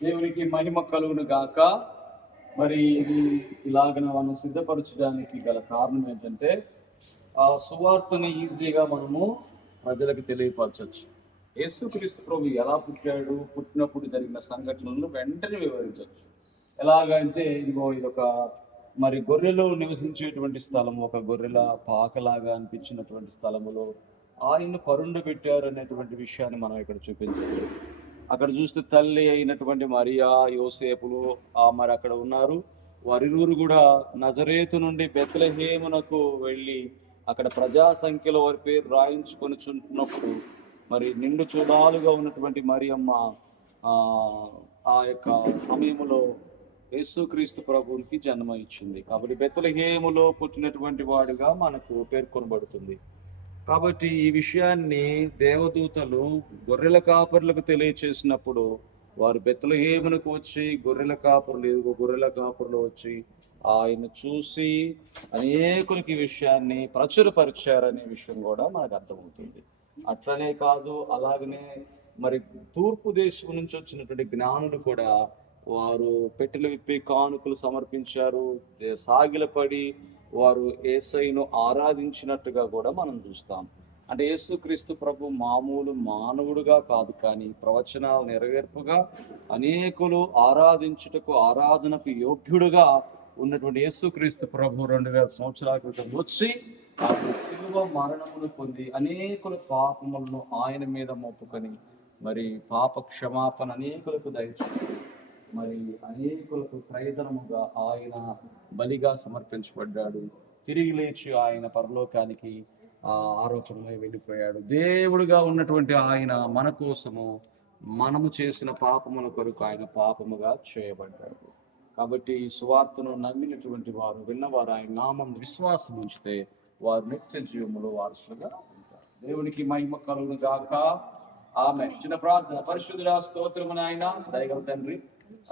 దేవునికి మహిమ కలుగును గాక. మరి ఇది ఇలాగ మనం సిద్ధపరచడానికి గల కారణం ఏంటంటే, ఆ సువార్తని ఈజీగా మనము ప్రజలకు తెలియపరచవచ్చు. యేసుక్రీస్తు ప్రభు ఎలా పుట్టాడు, పుట్టినప్పుడు జరిగిన సంఘటనలను వెంటనే వివరించవచ్చు. ఎలాగంటే ఇదిగో ఇదొక మరి గొర్రెలు నివసించేటువంటి స్థలము, ఒక గొర్రెల పాకలాగా అనిపించినటువంటి స్థలములో ఆయన పరుండ పెట్టారు అనేటువంటి విషయాన్ని మనం ఇక్కడ చూపించవచ్చు. అక్కడ చూస్తే తల్లి అయినటువంటి మరియా, యోసేపులు మరి అక్కడ ఉన్నారు. వారిరువురు కూడా నజరేతు నుండి బెత్లెహేమునకు వెళ్ళి అక్కడ ప్రజా సంఖ్యలో వారి పేరు రాయించుకొని చుంటున్నప్పుడు మరి నిండు చూడాలుగా ఉన్నటువంటి మరియమ్మ ఆ యొక్క సమయంలో యేసుక్రీస్తు ప్రభువుకి జన్మ ఇచ్చింది. కాబట్టి బెత్లెహేములో పుట్టినటువంటి వాడిగా మనకు పేర్కొనబడుతుంది. కాబట్టి ఈ విషయాన్ని దేవదూతలు గొర్రెల కాపరులకు తెలియచేసినప్పుడు వారు బెత్లెహేమునకు వచ్చి గొర్రెల కాపరులు వచ్చి ఆయన చూసి అనేకులకి విషయాన్ని ప్రచురపరిచారనే విషయం కూడా మనకు అర్థమవుతుంది. అట్లనే కాదు, అలాగనే మరి తూర్పు దేశం నుంచి వచ్చినటువంటి జ్ఞానులు కూడా వారు పెట్టెలు విప్పి కానుకలు సమర్పించారు. సాగిలపడి వారు యేసయ్యను ఆరాధించినట్టుగా కూడా మనం చూస్తాం. అంటే యేసుక్రీస్తు ప్రభు మామూలు మానవుడుగా కాదు, కానీ ప్రవచనాలు నెరవేర్పుగా అనేకులు ఆరాధించుటకు ఆరాధనకు యోగ్యుడుగా ఉన్నటువంటి యేసుక్రీస్తు ప్రభు 2000 సంవత్సరాల క్రితం వచ్చి ఆయన శిలువ మరణమును పొంది అనేకుల పాపములను ఆయన మీద మోపుకొని మరి పాప క్షమాపణ అనేకులకు దయచేసి మరి అనేకులకు ప్రయోజనముగా ఆయన బలిగా సమర్పించబడ్డాడు. తిరిగి లేచి ఆయన పరలోకానికి ఆరోపణమై వెళ్ళిపోయాడు. దేవుడుగా ఉన్నటువంటి ఆయన మన కోసము మనము చేసిన పాపముల కొరకు ఆయన పాపముగా చేయబడ్డాడు. కాబట్టి సువార్తను నమ్మినటువంటి వారు, విన్నవారు ఆయన నామం విశ్వాసం ఉంచితే వారు నిత్య జీవములో వారసులుగా ఉంటారు. దేవునికి మహిమ కలుగును గాక. ఆమె చిన్న ప్రార్థన. పరిశుద్ధుడా స్తోత్రము నాయన, దయగల తండ్రి,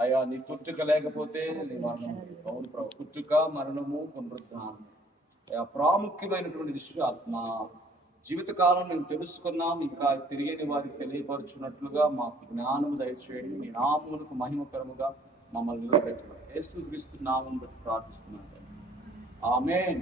అయ్యా నీ పుట్టుక లేకపోతే నీ మరణం. అవును ప్రభు, పుట్టుక, మరణము, పునరుద్ధానం ప్రాముఖ్యమైనటువంటి దిశగా మా జీవితకాలం మేము తెలుసుకున్నాం. ఇంకా తిరిగిన వారికి తెలియపరచున్నట్లుగా మాకు జ్ఞానం దయచేయండి. మీ నామమునకు మహిమకరముగా మమ్మల్ని నిలబెట్టండి. యేసుక్రీస్తు నామమును బట్టి ప్రార్థిస్తున్నాను. ఆమేన్.